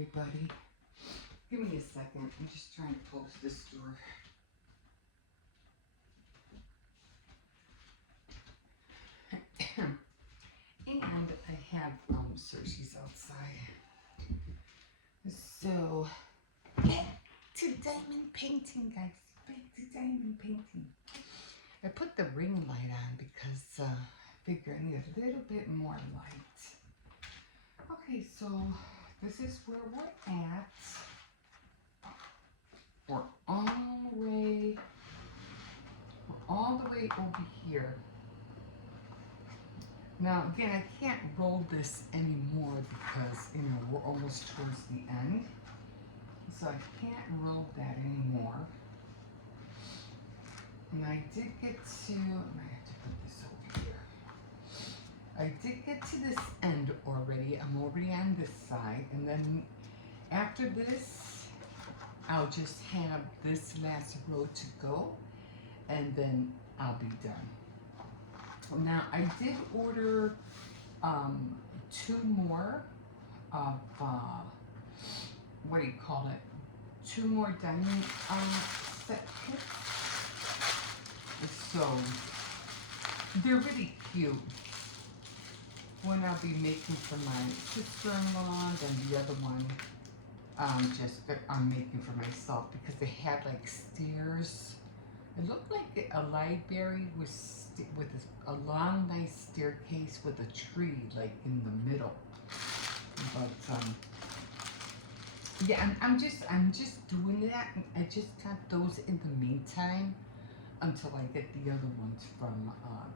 everybody. Give me a second. I'm just trying to close this door. And I have Cersei's outside. So back to diamond painting, guys. Back to diamond painting. I put the ring light on because I figure I need a little bit more light. Okay, so this is where we're at. We're all the way over here. Now again, I can't roll this anymore because, you know, we're almost towards the end. So I can't roll that anymore. And I did get to, I have to put this over here. I did get to this end already. I'm already on this side. And then after this, I'll just have this last row to go. And then I'll be done. Now, I did order 2 more of, what do you call it? 2 more diamond set kits. So, they're really cute. One I'll be making for my sister-in-law, then the other one just that I'm making for myself because they had like stairs. It looked like a library with a long, nice staircase with a tree like in the middle. But yeah, I'm just doing that. I just got those in the meantime until I get the other ones from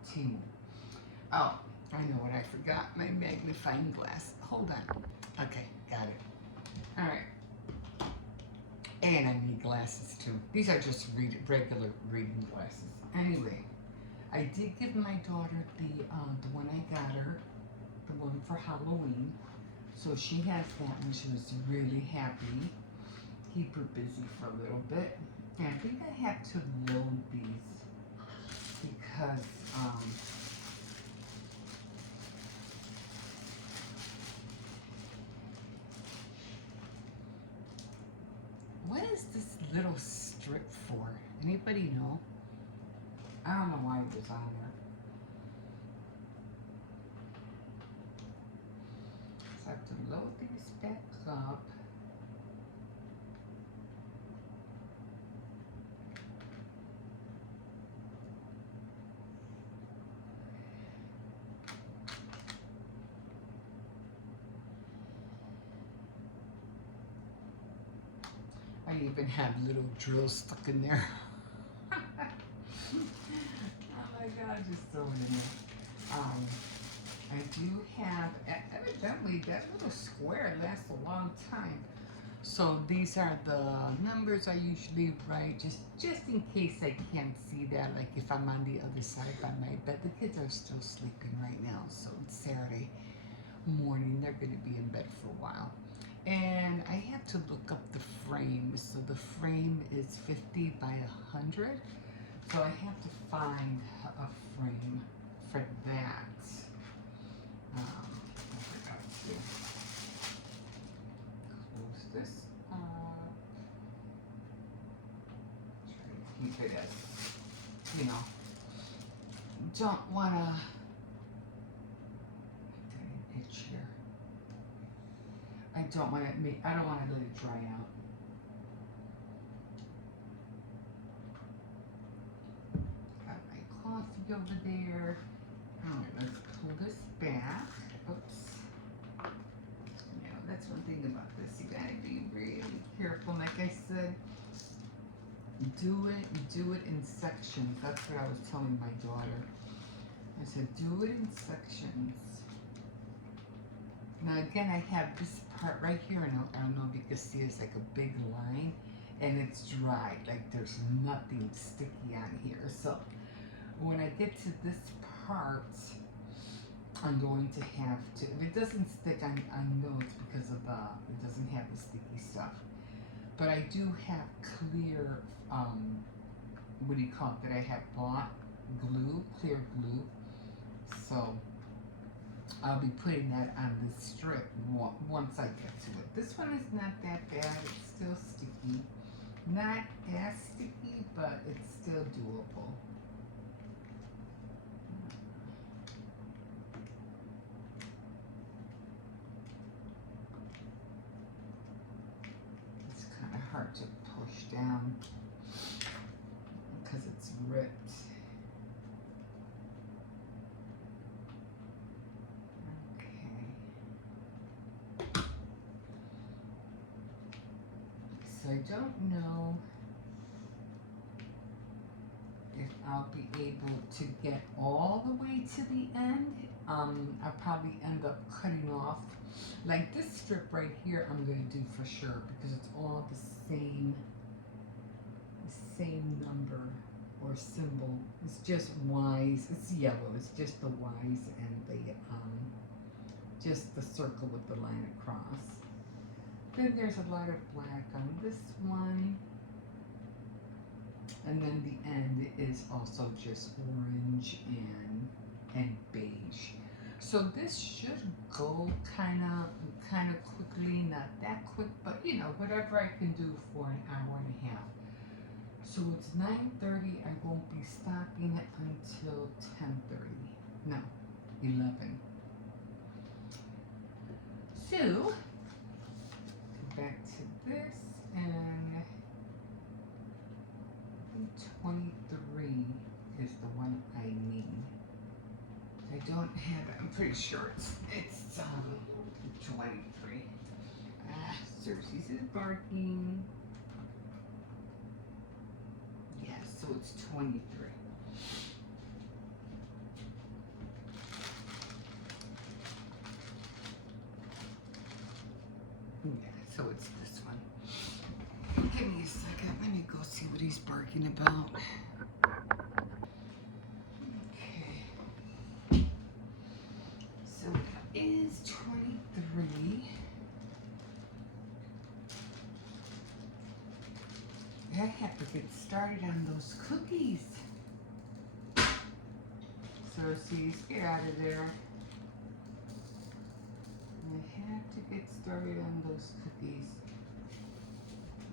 Temu. Oh, I know what I forgot. My magnifying glass. Hold on. Okay, got it. All right. And I need glasses too. These are just regular reading glasses. Anyway, I did give my daughter the one I got her, the one for Halloween. So she has that one. She was really happy. Keep her busy for a little bit. And I think I have to load these because what is this little strip for? Anybody know? I don't know why it was on there. So I have to load these back up. I even have little drills stuck in there. Oh my God, just throw it in there. I do have, evidently that little square lasts a long time. So these are the numbers I usually write, just in case I can't see that, like if I'm on the other side by my bed. The kids are still sleeping right now, so it's Saturday morning. They're going to be in bed for a while. And I have to look up the frame. So the frame is 50 by 100. So I have to find a frame for that. I forgot to close this up. Try to keep it as, you know, don't want to itch here. I don't want to let it dry out. Got my coffee over there. All right, let's pull this back. Oops. You know, that's one thing about this. You gotta be really careful. Like I said, do it in sections. That's what I was telling my daughter. I said, do it in sections. Now again, I have this part right here, and I don't know if you can see it's like a big line, and it's dry, like there's nothing sticky on here. So when I get to this part, I'm going to have to, if it doesn't stick, I know it's because of it doesn't have the sticky stuff. But I do have clear, what do you call it, that I have bought, glue, clear glue. So I'll be putting that on this strip once I get to it. This one is not that bad. It's still sticky. Not as sticky, but it's still doable. It's kind of hard to push down because it's ripped. So I don't know if I'll be able to get all the way to the end. I'll probably end up cutting off. Like this strip right here I'm going to do for sure because it's all the same number or symbol. It's just Y's. It's yellow. It's just the Y's and the just the circle with the line across. Then there's a lot of black on this one. And then the end is also just orange and beige. So this should go kind of quickly, not that quick, but you know, whatever I can do for an hour and a half. So it's 9:30. I won't be stopping it until 10:30. No, 11. So back to this, and 23 is the one I need. I don't have it. I'm pretty sure it's 23. Cersei's is barking. Yeah, so it's 23. Yeah, so it's this one. Give me a second. Let me go see what he's barking about. Okay. So it is 23. I have to get started on those cookies. Cersei's, get out of there. I have to get started on those cookies.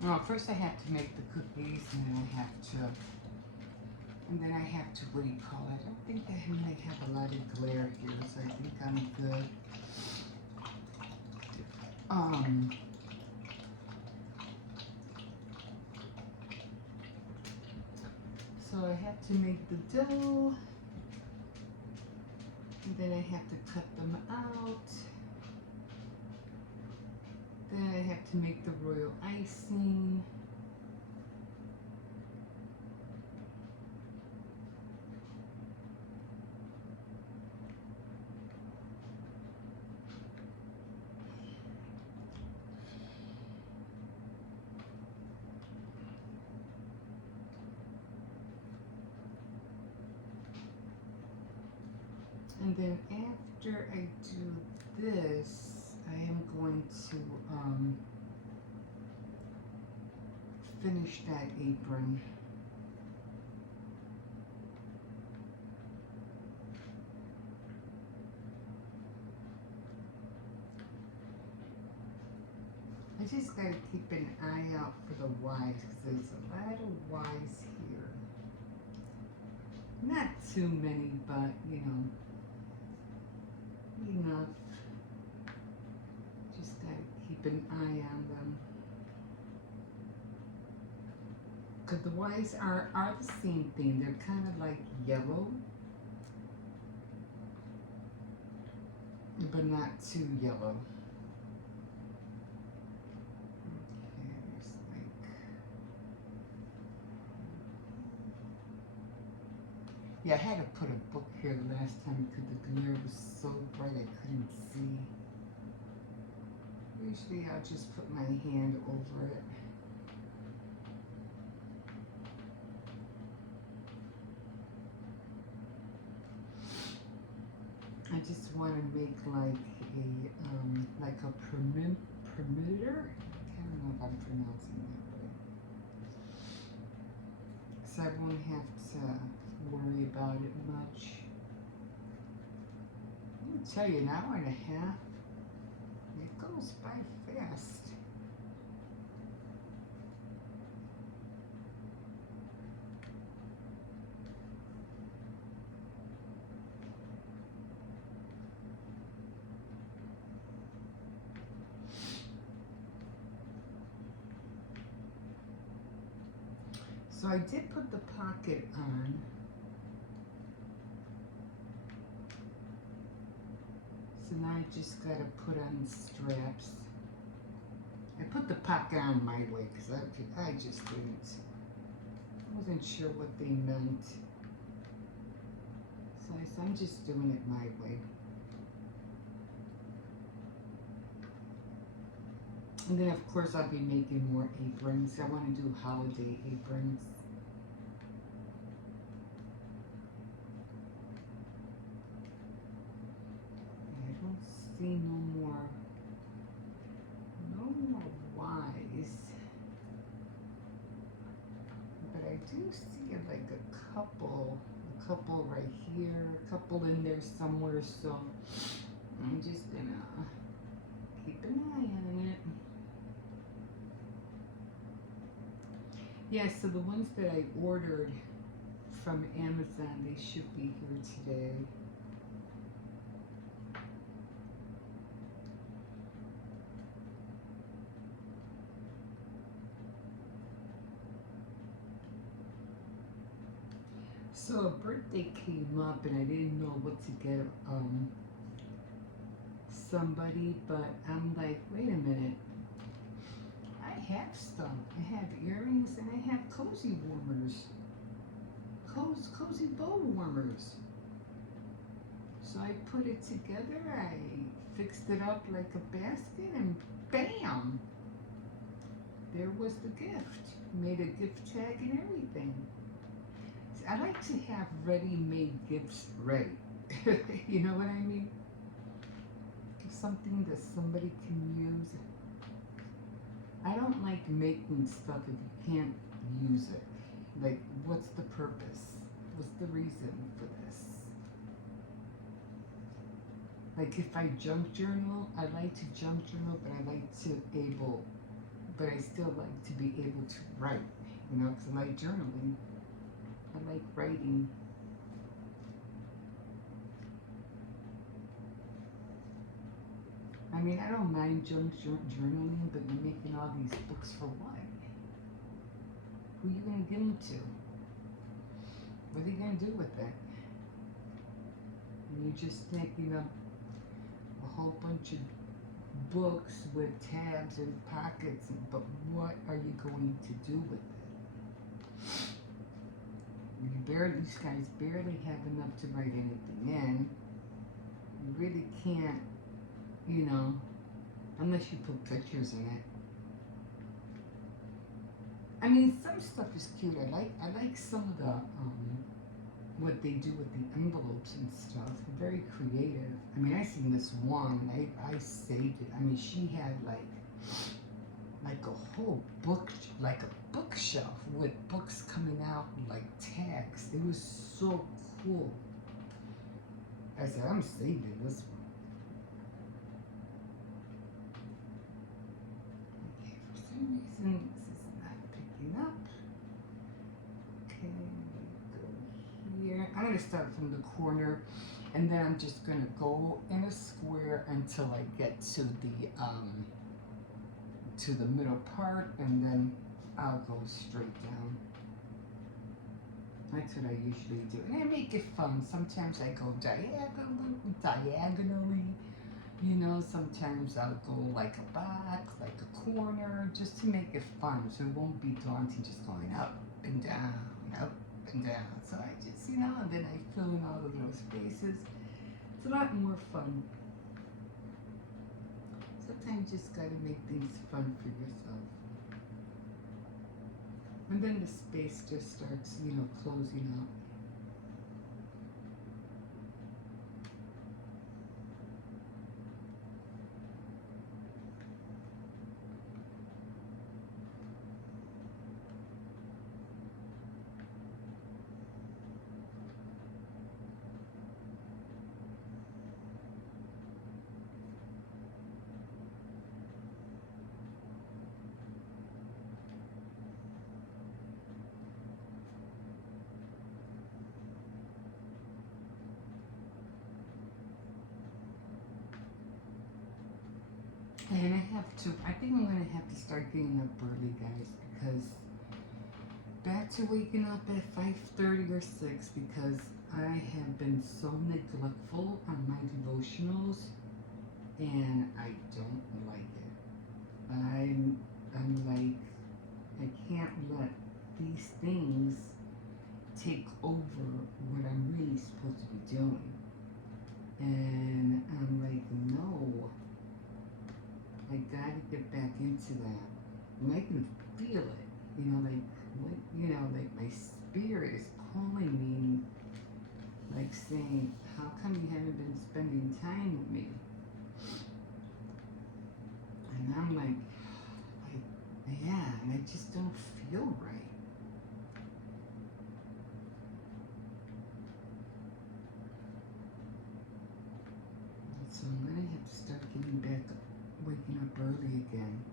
Well, first I have to make the cookies, and then I have to, what do you call it? I don't think I really have a lot of glare here, so I think I'm good. So I have to make the dough, and then I have to cut them out. Then I have to make the royal icing. And then after I do this, I am going to finish that apron. I just gotta keep an eye out for the Y's because there's a lot of Y's here. Not too many, but you know, enough. Just gotta keep an eye on them. Because the Y's are the same thing. They're kind of like yellow, but not too yellow. Okay, there's like... Yeah, I had to put a book here the last time because the glare was so bright I couldn't see. Usually I'll just put my hand over it. I just want to make like a perimeter. I don't know if I'm pronouncing that right. So I won't have to worry about it much. tell you, an hour and a half, it goes by fast. So I did put the pocket on. So now I just gotta put on the straps. I put the pocket on my way because I just didn't. I wasn't sure what they meant. So I'm just doing it my way. And then of course I'll be making more aprons. I want to do holiday aprons. I don't see no more Y's. But I do see like a couple right here, a couple in there somewhere, so I'm just gonna keep an eye on it. Yeah, so the ones that I ordered from Amazon, they should be here today. So a birthday came up and I didn't know what to get somebody, but I'm like, wait a minute. I have stuff. I have earrings and I have cozy warmers. Cozy bow warmers. So I put it together, I fixed it up like a basket, and bam! There was the gift. Made a gift tag and everything. See, I like to have ready-made gifts ready. You know what I mean? Something that somebody can use. I don't like making stuff if you can't use it. Like, what's the purpose? What's the reason for this? Like, if I junk journal, I like to junk journal, but I still like to be able to write, you know, because I like journaling. I like writing. I mean, I don't mind junk journaling, but you're making all these books for what? Who are you going to give them to? What are you going to do with it? And you're just making up a whole bunch of books with tabs and pockets, but what are you going to do with it? These guys barely have enough to write anything in. You really can't, you know, unless you put pictures in it. I mean, some stuff is cute. I like some of the what they do with the envelopes and stuff. Very creative. I mean, I seen this one. I saved it. I mean, she had like a whole book, like a bookshelf with books coming out like tags. It was so cool. I said, I'm saving this one. Okay, for some reason this is not picking up. Okay, go here. I'm gonna start from the corner, and then I'm just gonna go in a square until I get to the middle part, and then I'll go straight down. That's what I usually do, and I make it fun. Sometimes I go diagonally, you know. Sometimes I'll go like a box, like a corner, just to make it fun, so it won't be daunting just going up and down, up and down. So I just, you know, and then I fill in all the little spaces. It's a lot more fun. Sometimes you just gotta make things fun for yourself. And then the space just starts, you know, closing up. And I think I'm gonna have to start getting up early, guys, because back to waking up at 5:30 or 6 because I have been so neglectful on my devotionals, and I don't like it. I'm like, I can't let these things take over what I'm really supposed to be doing. And I'm like, no, I gotta get back into that. And I can feel it, like my spirit is calling me, like saying, how come you haven't been spending time with me? And I'm like, yeah, and I just don't feel right. So I'm gonna have to start getting back, waking up early again.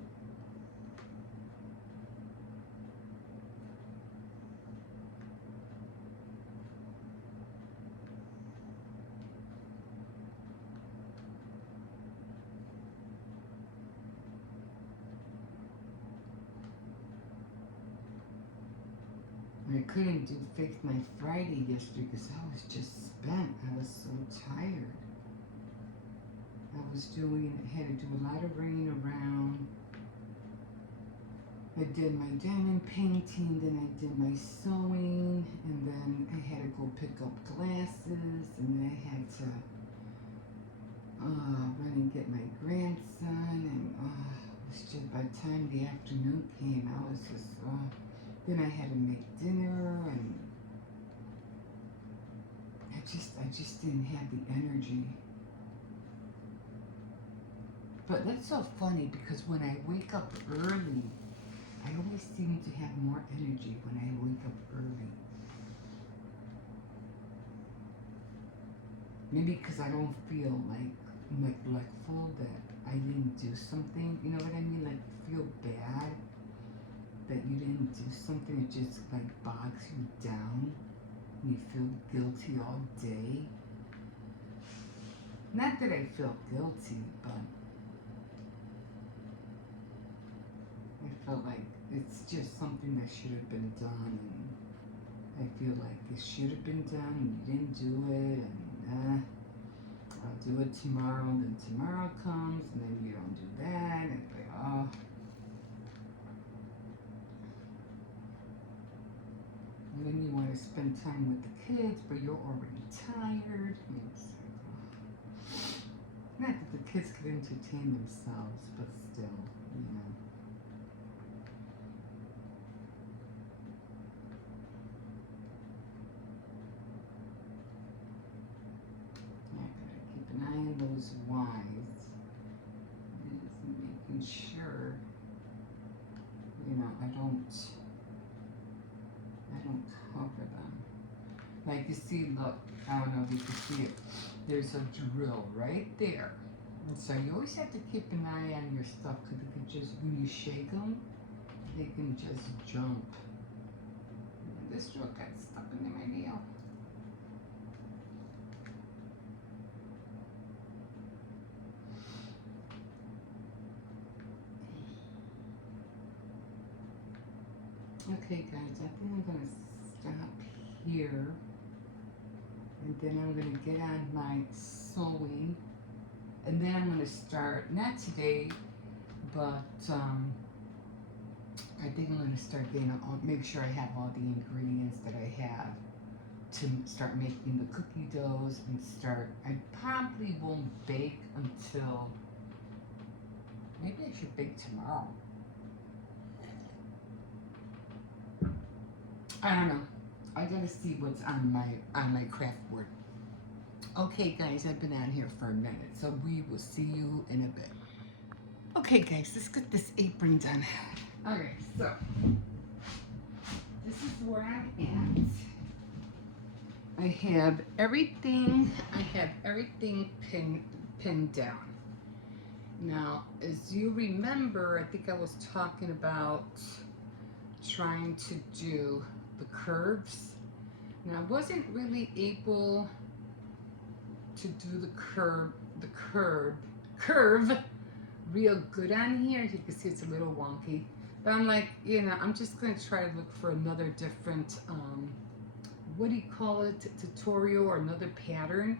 I couldn't do Faith My Friday yesterday because I was just spent. I was so tired. Had to do a lot of running around. I did my diamond painting, then I did my sewing, and then I had to go pick up glasses, and then I had to run and get my grandson, and it was just, by the time the afternoon came, I was just, then I had to make dinner, and I just didn't have the energy. But that's so funny because when I wake up early, I always seem to have more energy when I wake up early. Maybe because I don't feel like neglectful that I didn't do something. You know what I mean? Like feel bad that you didn't do something. It just like bogs you down. And you feel guilty all day. Not that I feel guilty, but I felt like it's just something that should have been done, and I feel like it should have been done, and you didn't do it, and I'll do it tomorrow, and then tomorrow comes, and then you don't do that, and it's like, oh. And then you want to spend time with the kids, but you're already tired. Not that the kids could entertain themselves, but still, you know. An eye on those Y's, just making sure, I don't cover them. Like you see, look, I don't know if you can see it. There's a drill right there, and so you always have to keep an eye on your stuff because it can just, when you shake them, they can just jump. And this drill got stuck in my nail. Okay guys, I think I'm going to stop here, and then I'm going to get on my sewing, and then I'm going to start, not today, but I think I'm going to start make sure I have all the ingredients that I have to start making the cookie doughs and I probably won't bake until, maybe I should bake tomorrow. I don't know. I gotta see what's on my craft board. Okay guys, I've been on here for a minute, so we will see you in a bit. Okay guys, let's get this apron done. Alright, so this is where I'm at. I have everything pinned down. Now, as you remember, I think I was talking about trying to do the curves. Now I wasn't really able to do the curve real good on here. You can see it's a little wonky. But I'm like, you know, I'm just going to try to look for another different, what do you call it, tutorial or another pattern.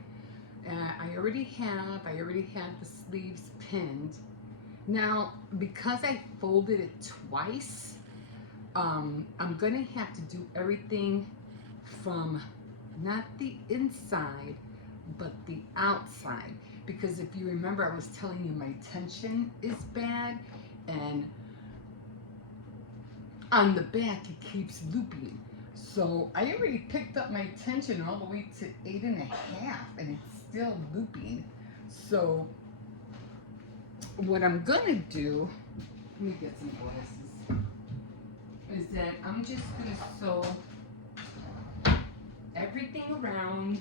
I already have the sleeves pinned. Now, because I folded it twice, I'm going to have to do everything from not the inside, but the outside. Because if you remember, I was telling you my tension is bad, and on the back it keeps looping. So I already picked up my tension all the way to 8.5, and it's still looping. So what I'm gonna do, let me get some glasses, is that I'm just gonna sew everything around,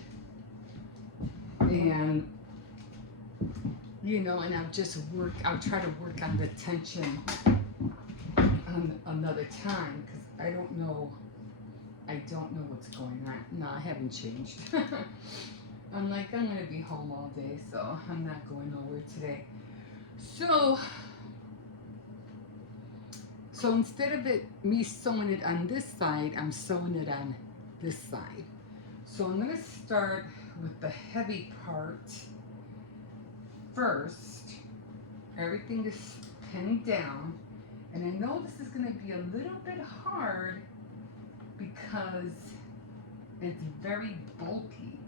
and you know, and I'll try to work on the tension another time, because I don't know what's going on. No, I haven't changed. I'm like, I'm gonna be home all day, so I'm not going nowhere today. So instead of me sewing it on this side, I'm sewing it on this side. So I'm gonna start with the heavy part first. Everything is pinned down, and I know this is gonna be a little bit hard because it's very bulky.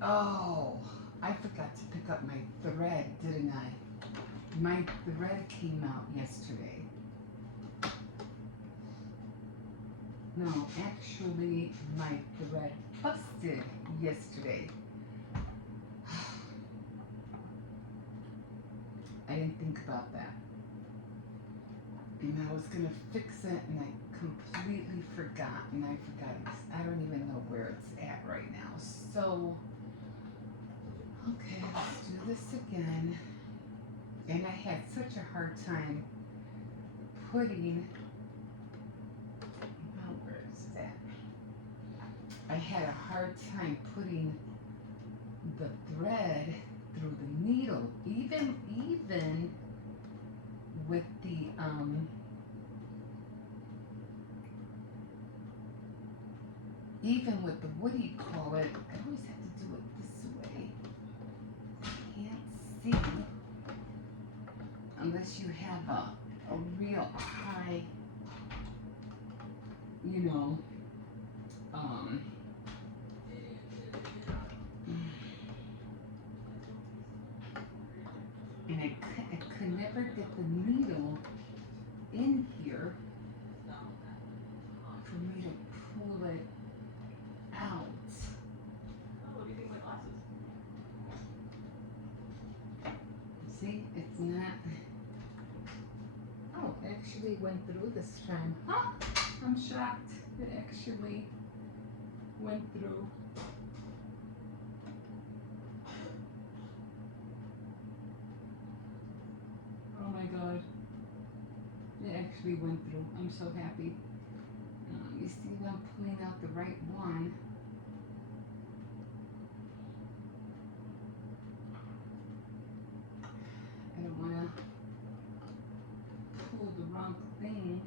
Oh, I forgot to pick up my thread, didn't I? My thread came out yesterday. No, actually, my thread busted yesterday. I didn't think about that. And I was gonna fix it, and I completely forgot, and I forgot I don't even know where it's at right now. So, okay, let's do this again. And I had such a hard time putting, oh, where is that? I had a hard time putting the thread through the needle, even with the what do you call it? I always have to do it this way. Can't see unless you have a real high, you know, and I could never get the needle in here for me to pull it out. See, it's not. Oh, it actually went through this time. Huh? I'm shocked. It actually went through. Oh my God. It actually went through. I'm so happy. You see, I'm pulling out the right one. I don't want to pull the wrong thing.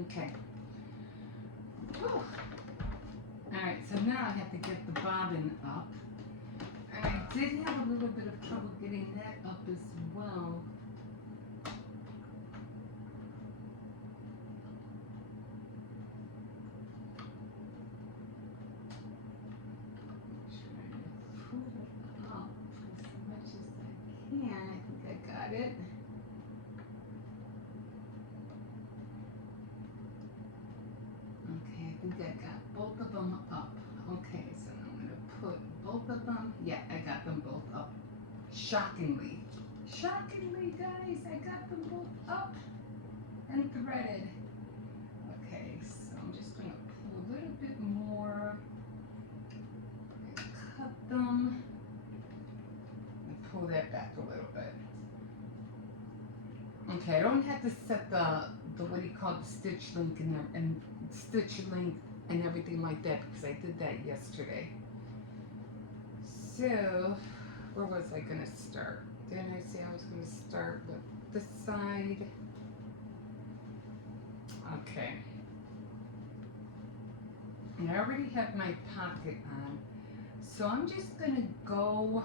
Okay. Whew. Alright, so now I have to get the bobbin up. And I did have a little bit of trouble getting that up as well. It. Okay, I think I got both of them up. Okay, so I'm going to put both of them. Yeah, I got them both up. Shockingly. Shockingly, guys, I got them both up and threaded. Okay, so I'm just going to pull a little bit more and cut them and pull that back a little bit. Okay, I don't have to set the the what do you call it, the stitch link and stitch link and everything like that, because I did that yesterday. So where was I gonna start? Didn't I say I was gonna start with this side? Okay. And I already have my pocket on, so I'm just gonna go.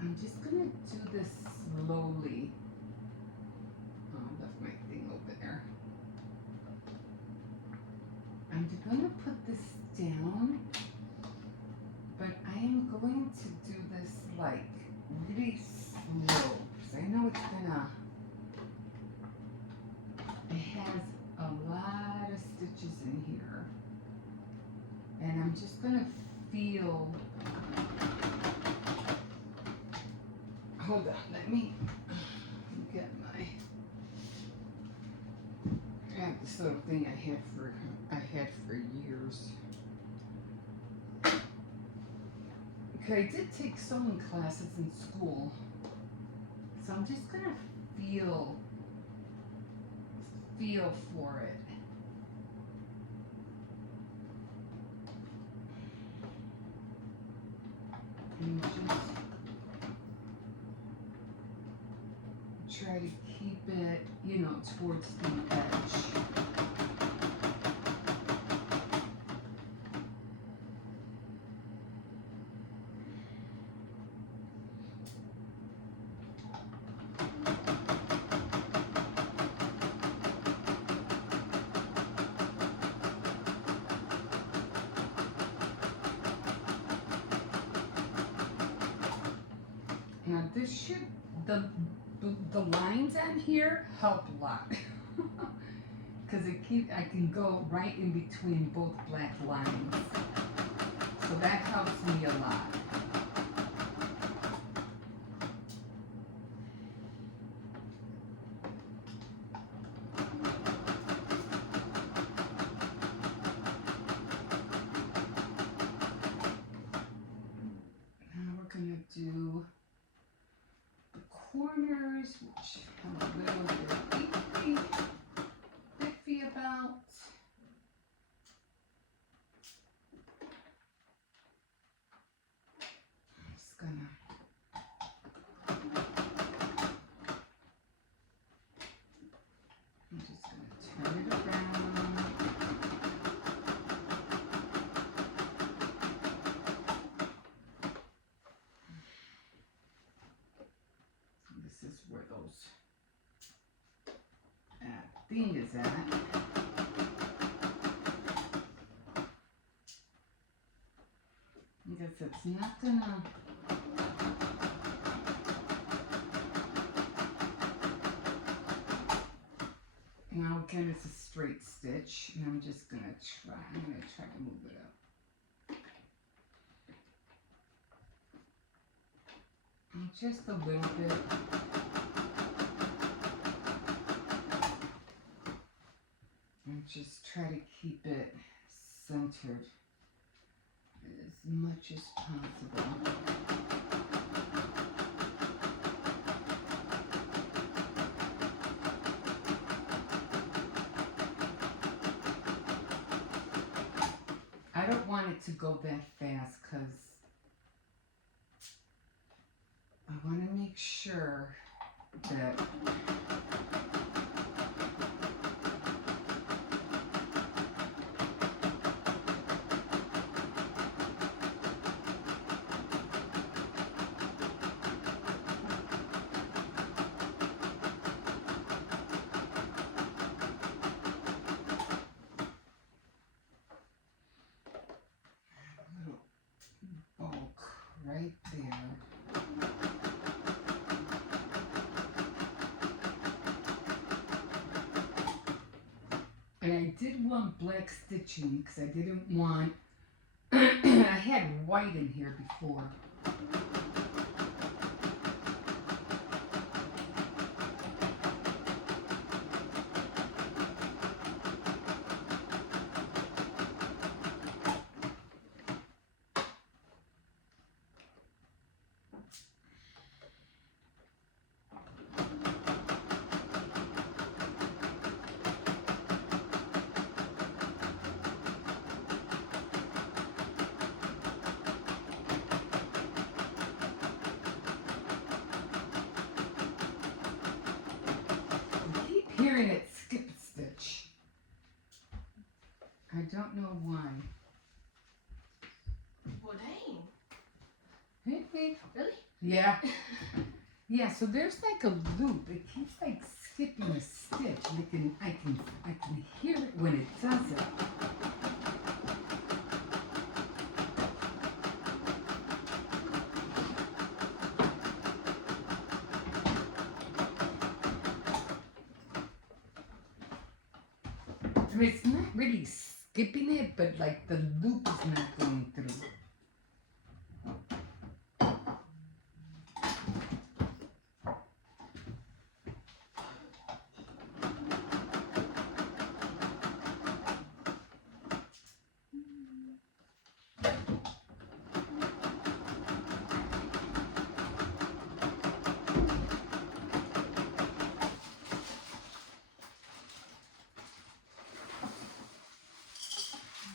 I'm just gonna do this slowly. Oh, I left my thing over there. I'm gonna put this down, but I am going to do this like really slow, because I know it's gonna, it has a lot of stitches in here, and I'm just gonna feel, hold on, let me get my, I have this little thing I had for years. Okay, I did take sewing classes in school, so I'm just gonna feel for it. And just try to keep it, you know, towards the edge. Now this should, the lines on here help a lot. Because I can go right in between both black lines. So that helps me a lot. Now we're gonna do the corners, which I'm a little bit iffy about. I'm just gonna turn it around. This is where those thing is at. I guess it's not gonna. Now again, it's a straight stitch, and I'm just gonna try. I'm gonna try to move it up. Just a little bit. And just try to keep it centered as much as possible. I don't want it to go that fast because I want to make sure that right there. And I did want black stitching because I didn't want, I had white in here before. don't know why. Well, dang. Really? Yeah. Yeah, so there's like a loop. It keeps like skipping a stitch. I can hear it when it does it. I mean, it's not really skipping it, but like the loop is not going through.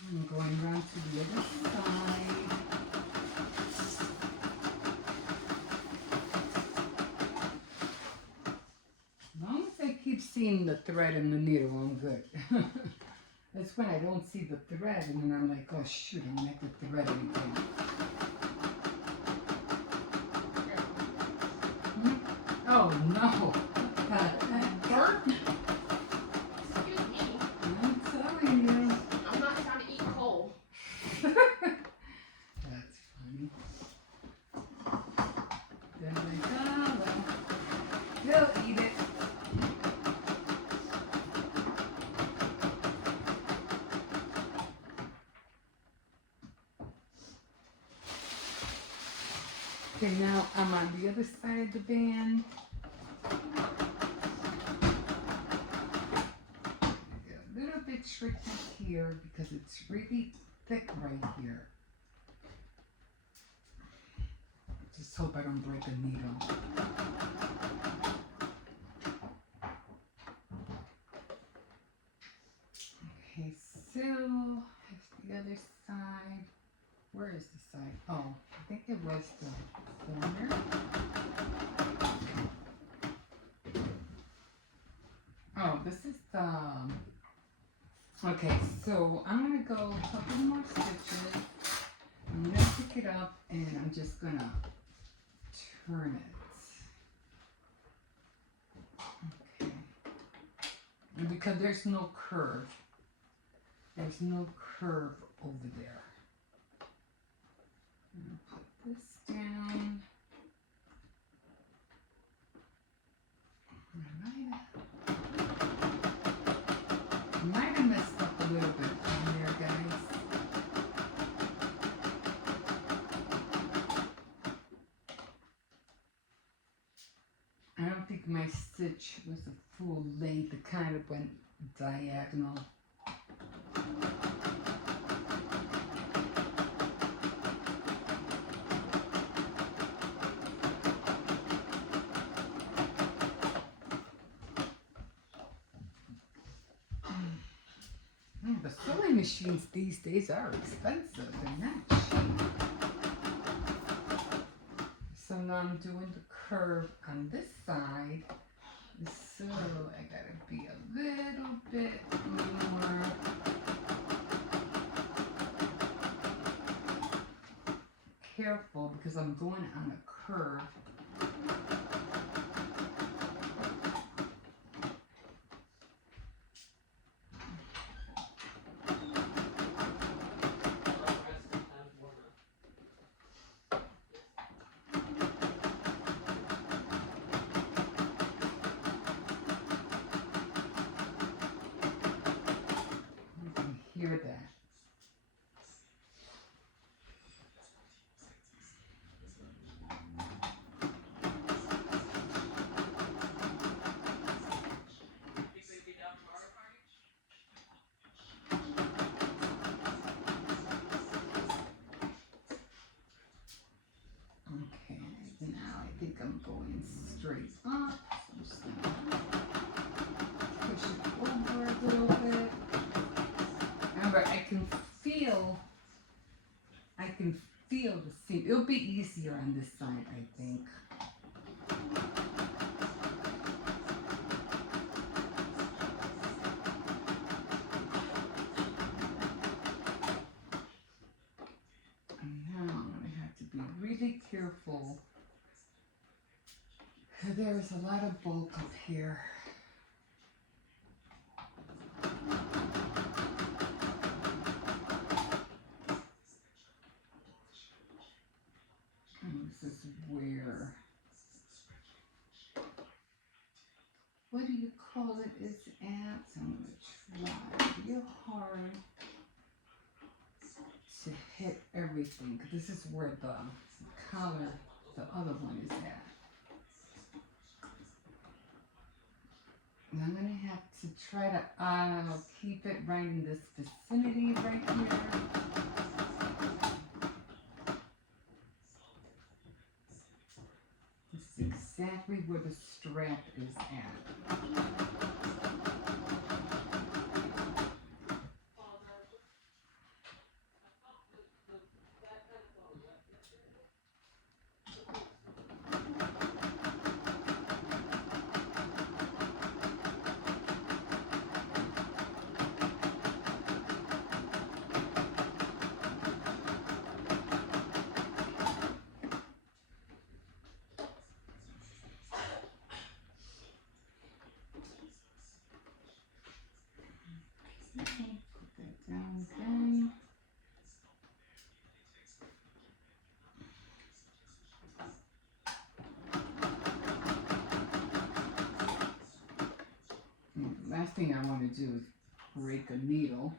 I'm going around to the other side. As long as I keep seeing the thread and the needle, I'm good. That's when I don't see the thread and then I'm like, oh shoot, I'm gonna have to thread it again. Oh no! Dirt? Excuse me. I'm telling you. I'm not trying to eat coal. That's funny. Then like, oh well, he'll eat it. Okay, now I'm on the other side of the band. A little bit tricky here because it's really thick right here. Just hope I don't break a needle. Okay, so here's the other side. Where is the side? Oh, I think it was the corner. Oh, this is the... Okay, so I'm going to go a couple more stitches. I'm going to pick it up and I'm just going to turn it. Okay. And because there's no curve. There's no curve over there. I'm going to put this down. I might have messed up a little bit on there, guys. I don't think my stitch was a full length. It kind of went diagonal. The sewing machines these days are expensive. They're not cheap. So now I'm doing the curve on this side. So I gotta be a little bit more careful because I'm going on a curve. Hear that. Okay, now I think I'm going straight up. I'm just gonna push it over a little bit. Remember, I can feel the seam. It'll be easier on this side, I think. be careful. There's a lot of bulk up here. And this is where, what do you call it, is at? I'm going to try real hard to hit everything. This is where the collar, the other one is at. And I'm going to have to try to keep it right in this vicinity right here. This is exactly where the strap is at. Okay, put that down again. And the last thing I want to do is break a needle.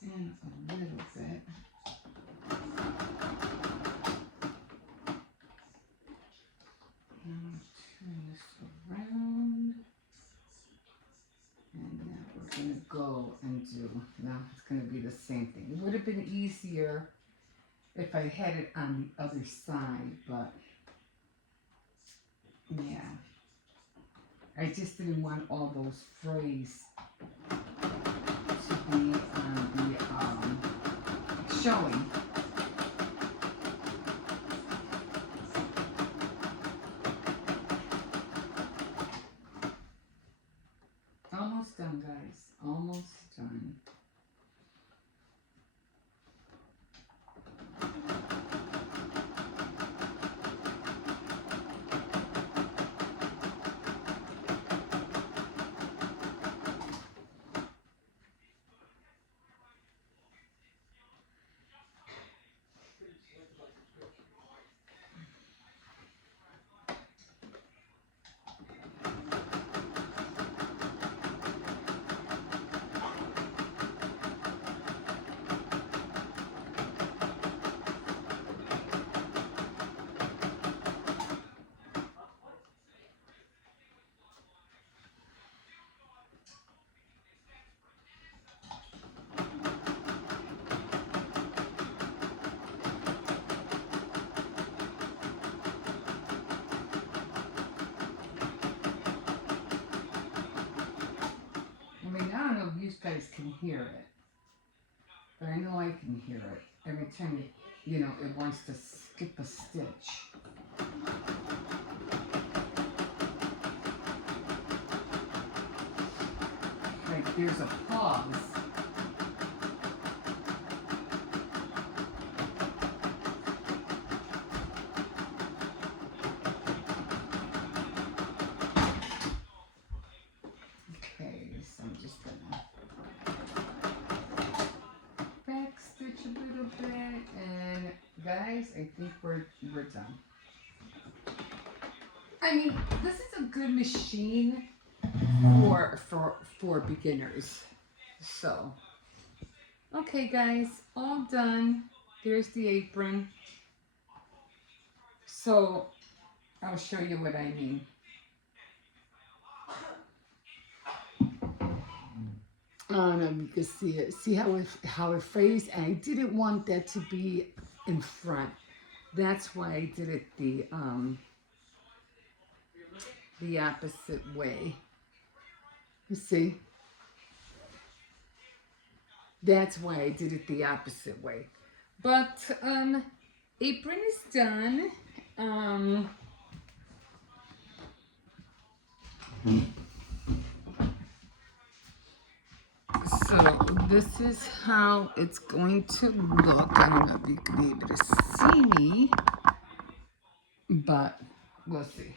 In a little bit. Now turn this around. And now we're going to go and do, now it's going to be the same thing. It would have been easier if I had it on the other side, but yeah. I just didn't want all those frays to be on the showing. Almost done, guys. Almost done. I don't know if you guys can hear it, but I know I can hear it every time, you know, it wants to skip a stitch. Like there's a pause. Okay, so I'm just gonna back stitch a little bit, and guys, I think we're done. I mean, this is a good machine for beginners. So, okay, guys, all done. There's the apron. So, I'll show you what I mean. I don't know if you can see it. See how it frays? And I didn't want that to be in front. That's why I did it the opposite way. You see? That's why I did it the opposite way. But apron is done. So this is how it's going to look. I don't know if you can be able to see me, but we'll see.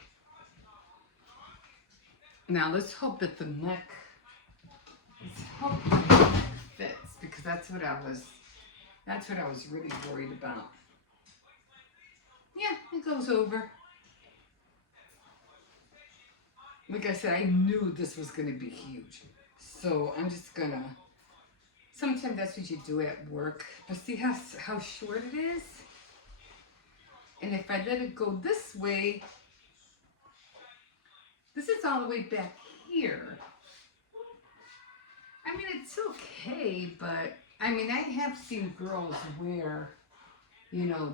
Now let's hope that the neck, fits, because that's what I was really worried about. Yeah, it goes over. Like I said, I knew this was gonna be huge. So I'm just gonna, sometimes that's what you do at work. But see how short it is? And if I let it go this way, this is all the way back here. I mean, it's okay, but I mean, I have seen girls wear, you know,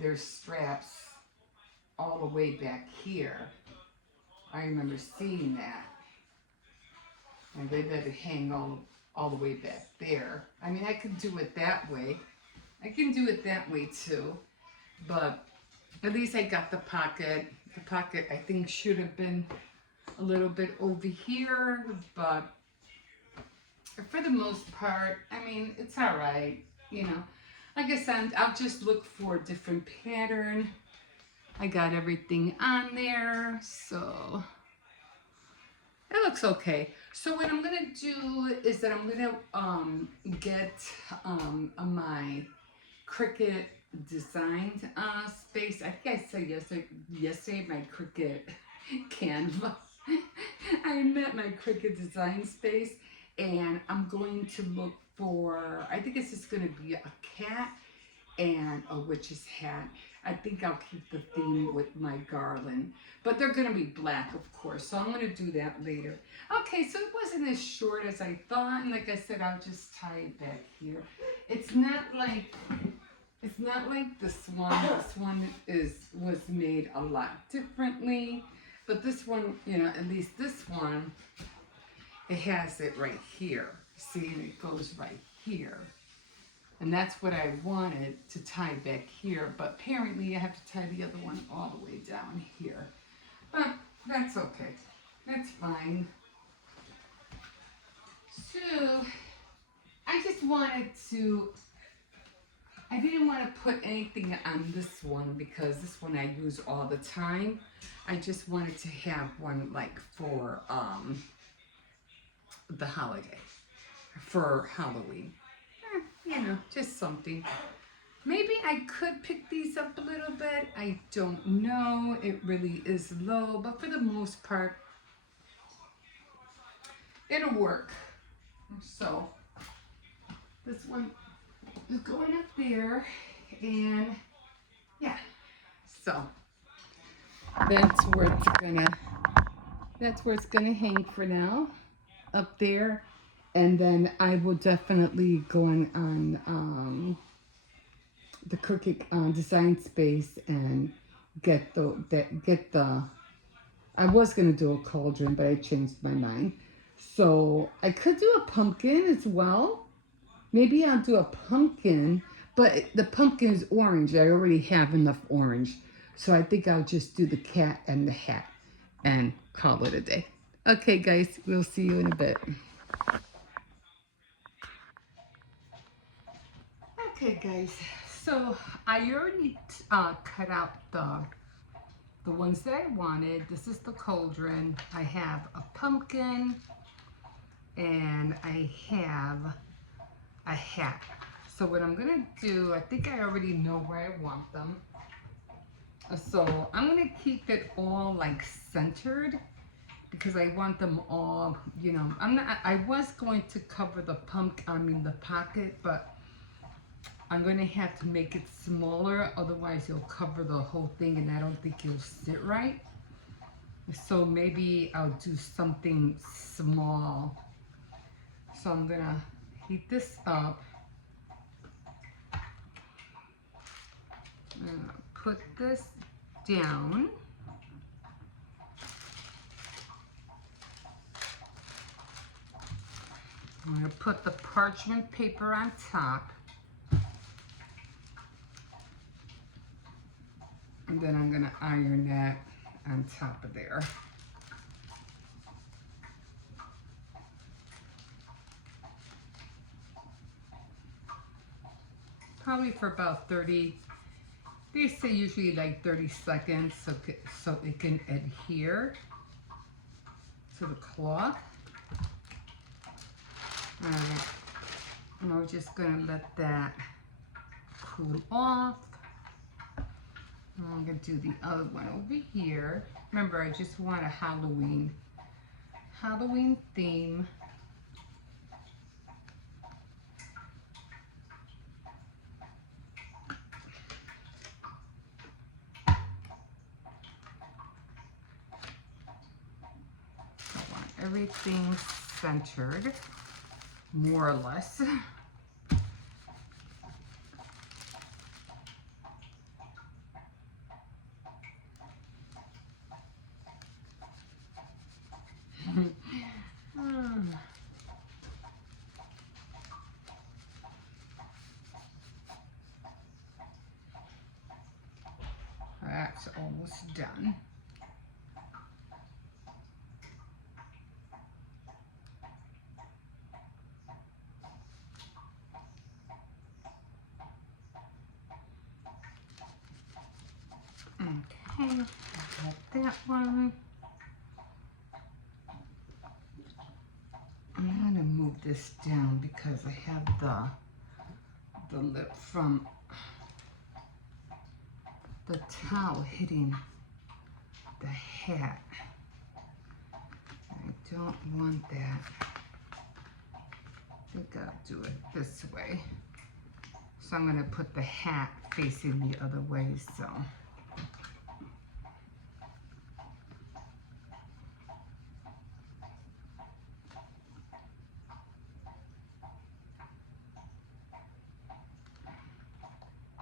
their straps all the way back here. I remember seeing that. And they let it hang all the way back there. I mean, I could do it that way. I can do it that way too. But at least I got the pocket. The pocket, I think, should have been a little bit over here. But for the most part, I mean, it's all right. You know, like I said, I'll just look for a different pattern. I got everything on there, so it looks okay. So what I'm gonna do is that I'm gonna get my Cricut design space. I think I said yesterday my Cricut Canva. I met my Cricut design space, and I'm going to look for, I think it's just gonna be a cat and a witch's hat. I think I'll keep the theme with my garland, but they're gonna be black, of course, so I'm gonna do that later. Okay, so it wasn't as short as I thought, and like I said, I'll just tie it back here. It's not like this one. This one was made a lot differently, but this one, you know, at least this one, it has it right here. See, and it goes right here. And that's what I wanted to tie back here, but apparently I have to tie the other one all the way down here. But that's okay. That's fine. So I just wanted to, I didn't want to put anything on this one because this one I use all the time. I just wanted to have one like for the holiday, for Halloween. You know, just something. Maybe I could pick these up a little bit. I don't know. It really is low, but for the most part, it'll work. So this one is going up there, and yeah. So that's where it's gonna hang for now, up there. And then I will definitely go on the Cricut design space and get the. I was gonna do a cauldron, but I changed my mind. So I could do a pumpkin as well. Maybe I'll do a pumpkin, but the pumpkin is orange. I already have enough orange, so I think I'll just do the cat and the hat and call it a day. Okay, guys, we'll see you in a bit. Okay, guys, so I already cut out the ones that I wanted. This is the cauldron. I have a pumpkin, and I have a hat. So what I'm gonna do, I think I already know where I want them. So I'm gonna keep it all like centered because I want them all, you know, I was going to cover the pocket, but I'm going to have to make it smaller, otherwise you'll cover the whole thing and I don't think you'll sit right. So maybe I'll do something small. So I'm going to heat this up. And put this down. I'm going to put the parchment paper on top. And then I'm gonna iron that on top of there. Probably for about 30, they say usually like 30 seconds so it can adhere to the cloth. Alright, and we're just gonna let that cool off. And I'm gonna do the other one over here. Remember, I just want a Halloween theme. I want everything centered, more or less. That's almost done. Okay, got that one. I'm gonna move this down because I have the lip from the towel hitting the hat. I don't want that. I think I'll do it this way. So I'm gonna put the hat facing the other way, so.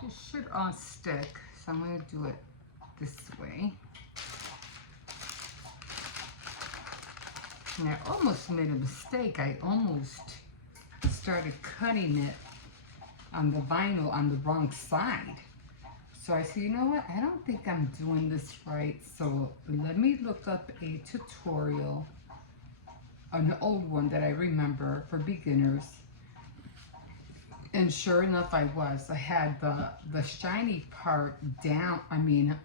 This should all stick, so I'm going to do it this way. And I almost made a mistake. I almost started cutting it on the vinyl on the wrong side. So I said, you know what? I don't think I'm doing this right. So let me look up a tutorial, an old one that I remember for beginners. And sure enough, I was. I had the shiny part down,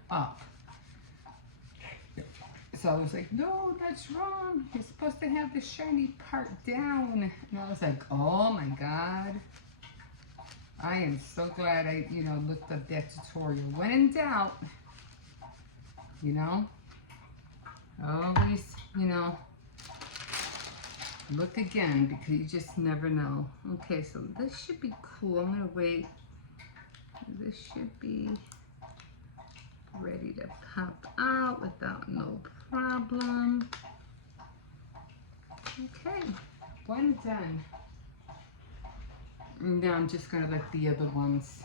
up. So I was like, no, that's wrong. You're supposed to have the shiny part down. And I was like, oh my God. I am so glad I, looked up that tutorial. When in doubt, always, look again, because you just never know. Okay, so this should be cool. I'm gonna wait. This should be ready to pop out without no problem. Okay, one done. And now I'm just gonna let the other ones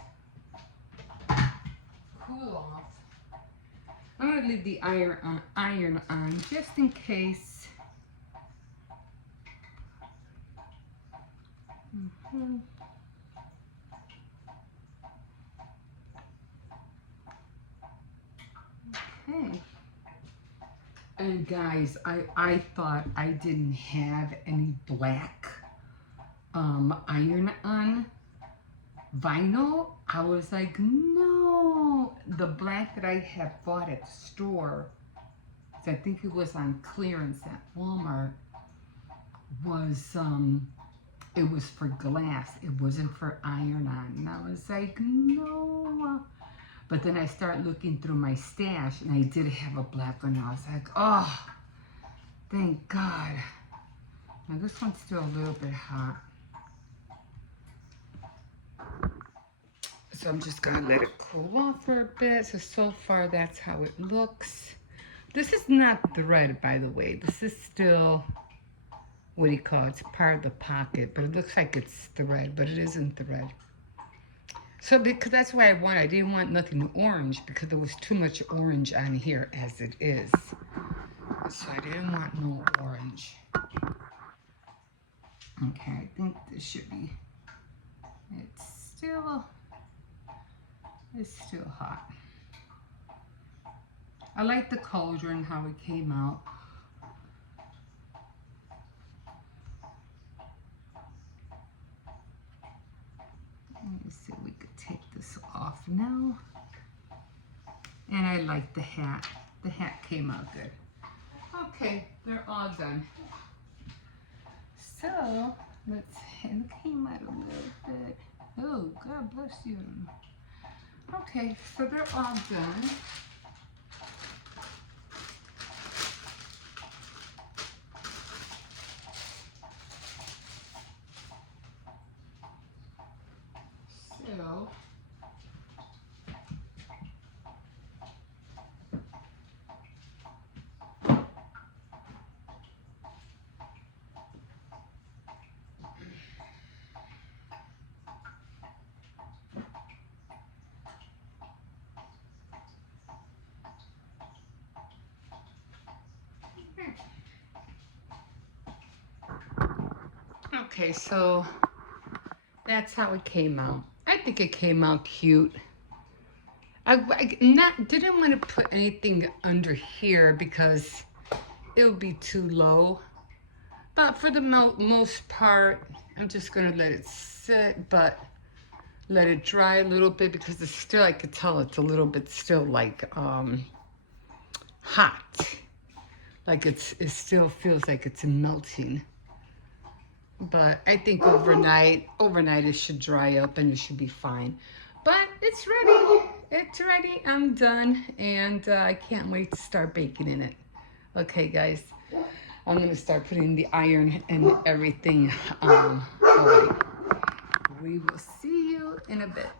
cool off. I'm gonna leave the iron on just in case. Okay. And guys, I thought I didn't have any black iron on vinyl. I was like, no. The black that I had bought at the store, I think it was on clearance at Walmart, was it was for glass. It wasn't for iron on. And I was like, no. But then I started looking through my stash, and I did have a black one. I was like, oh, thank God. Now this one's still a little bit hot. So I'm just gonna let it cool off for a bit. So far that's how it looks. This is not thread, by the way. This is still, what do you call it? It's part of the pocket, but it looks like it's thread, but it isn't thread. So because that's why I didn't want nothing orange, because there was too much orange on here as it is. So I didn't want no orange. Okay, I think this should be, it's still hot. I like the cauldron, how it came out. Let me see if we could take this off now. And I like the hat. The hat came out good. Okay, they're all done. So, let's, it came out a little bit. Oh, God bless you. Okay, so they're all done. So, okay, so that's how it came out. I think it came out cute. I didn't want to put anything under here because it would be too low. But for the most part, I'm just going to let it sit, but let it dry a little bit because it's still, I could tell it's a little bit still like hot. Like it still feels like it's melting. But I think overnight it should dry up and it should be fine. But it's ready. It's ready. I'm done. And I can't wait to start baking in it. Okay, guys. I'm going to start putting the iron and everything away. We will see you in a bit.